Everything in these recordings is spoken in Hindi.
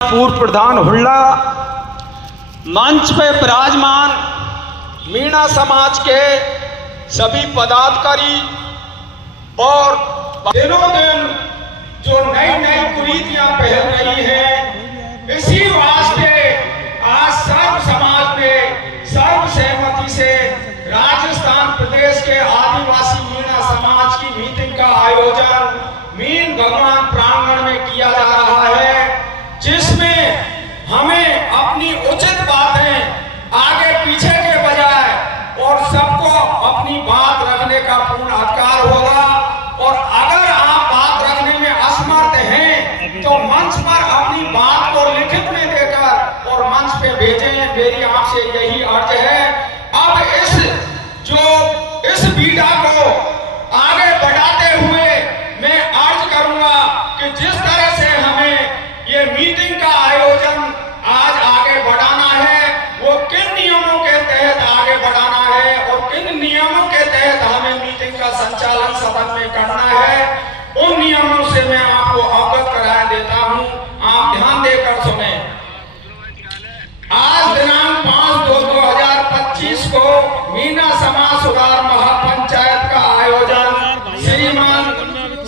पूर्व प्रधान हुल्ला, मंच पे विराजमान मीणा समाज के सभी पदाधिकारी और दिनों दिन जो नई नई कुरीतियां फैल रही हैं, इसी वास्ते आज सर्व समाज ने सर्वसहमति से राजस्थान प्रदेश के आदिवासी मीणा समाज की मीटिंग का आयोजन मीन भगवान प्रांगण में किया जा रहा है, जिसमें हमें अपनी उचित बातें आगे पीछे के बजाय और सबको अपनी बात रखने का पूर्ण अधिकार होगा। और अगर आप बात रखने में असमर्थ हैं तो मंच पर अपनी बात को लिखित में देकर और मंच पे भेजें। मेरी आपसे यही अर्ज है। अब इस बीड़ा को आगे बढ़ाते हुए मैं अर्ज करूंगा कि जिस तरह से हमें ये मीटिंग का आयोजन आज आगे बढ़ाना है, वो किन नियमों के तहत आगे बढ़ाना है और किन नियमों के तहत हमें मीटिंग का संचालन सदन में करना है, उन नियमों से मैं आपको अवगत करा देता हूं। आप ध्यान देकर सुने। आज दिनांक 5/2/2025 को मीणा समाज सुधार महापंचायत का आयोजन श्रीमान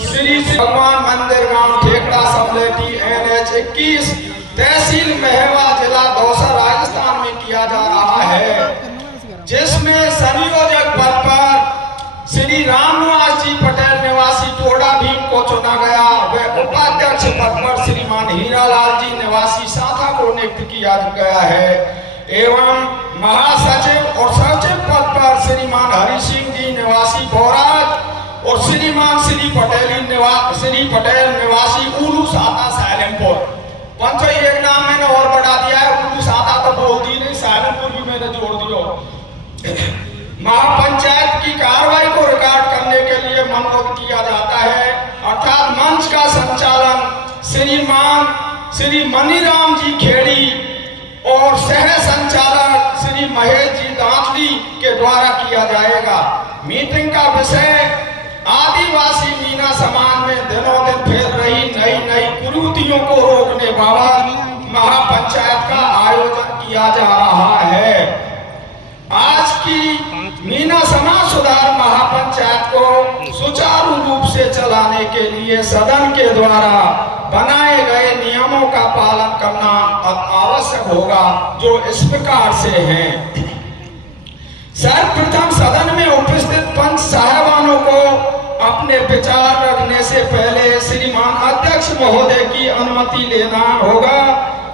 श्री भगवान मंदिर गांव ठेकड़ा सबलेटी NH 21 तहसील महवा जिला दौसा राजस्थान में किया जा रहा है, जिसमें संयोजक पद पर श्री रामनिवास जी पटेल निवासी टोडा भीम को चुना गया। व उपाध्यक्ष पद पर श्रीमान हीरालाल जी निवासी साथा को नियुक्त किया गया है एवं महासचिव और सचिव पद पर श्रीमान हरि सिंह जी निवासी बोराज और श्रीमान श्री पटेल निवासी उलू साता सैलमपुर। पंचो एक नाम मैंने और बढ़ा दिया है, उलू साता तो बोल दी नहीं, सैलमपुर भी मैंने जोड़ दिया। महापंचायत की कार्रवाई को रिकॉर्ड करने के लिए मनोनीत किया जाता है, अर्थात मंच का संचालन श्रीमान श्री मनीराम जी खेड़ी और सह संचालक श्री महेश जी दांतली के द्वारा किया जाएगा। मीटिंग का विषय आदिवासी मीणा समाज में दिनों दिन फैल रही नई नई कुरीतियों को रोकने बाबत महापंचायत का आयोजन किया जा रहा है। आज की मीणा समाज सुधार महापंचायत को सुचारू रूप से चलाने के लिए सदन के द्वारा बनाए गए नियमों का पालन करना आवश्यक होगा, जो इस प्रकार से हैं। सर्वप्रथम सदन में उपस्थित पंच साहबानों को अपने विचार रखने से पहले श्रीमान अध्यक्ष महोदय की अनुमति लेना होगा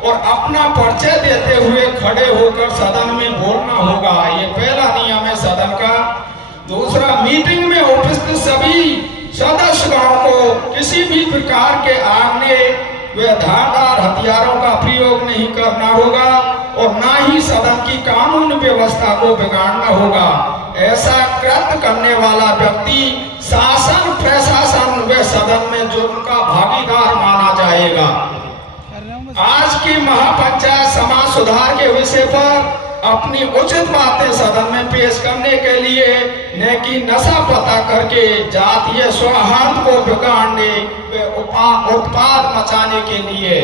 और अपना परिचय देते हुए खड़े होकर सदन में बोलना होगा। ये पहला नियम है सदन का। दूसरा, मीटिंग में उपस्थित सभी सदस्यगणों को किसी भी प्रकार के आग्नेय व धारदार हथियारों का प्रयोग नहीं करना होगा और न ही सदन की कानून व्यवस्था को बिगाड़ना होगा। ऐसा कृत्य करने वाला व्यक्ति शासन प्रशासन व सदन में जुर्म का भागीदार माना जाएगा। आज की महापंचायत समाज सुधार के विषय पर अपनी उचित बातें सदन में पेश करने के लिए न कि नशा पता करके जातीय सौहार्द को बिगाड़ने व उत्पाद मचाने के लिए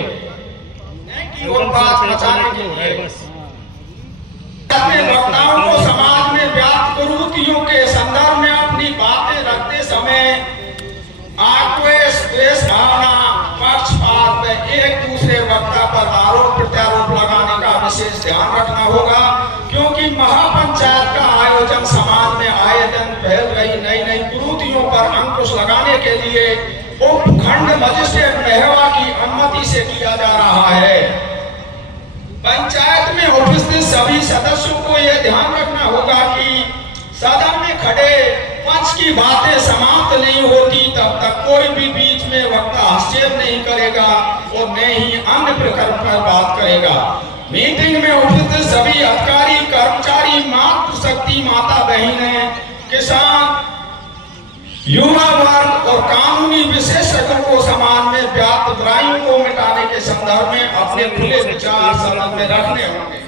वक्ताओं को समाज में व्याप्त कुरीतियों के संदर्भ में अपनी बातें रखते समय आक्रोश, द्वेष भावना, पक्षपात व एक दूसरे वक्ता पर आरोप प्रत्यारोप लगाने का विशेष ध्यान रखना होगा, क्योंकि महापंचायत का आयोजन समाज में आए दिन फैल रही नई नई कुरीतियों पर अंकुश लगाने के लिए उपखंड मजिस्ट्रेट महवा की अनुमति से किया जा रहा है। पंचायत में उपस्थित सभी सदस्यों को यह ध्यान रखना होगा कि सदन में खड़े पंच की बातें समाप्त नहीं होती तब तक कोई भी बीच में वक्ता हस्तक्षेप नहीं करेगा और न ही अन्य प्रकरण पर बात करेगा। मीटिंग में उपस्थित सभी अधिकारी, कर्मचारी, मातृशक्ति, माता बहनें, किसान, युवा वर्ग और कानूनी विशेषज्ञों को समाज में व्याप्त बुराइयों को मिटाने के संदर्भ में अपने खुले विचार सदन में रखने होंगे।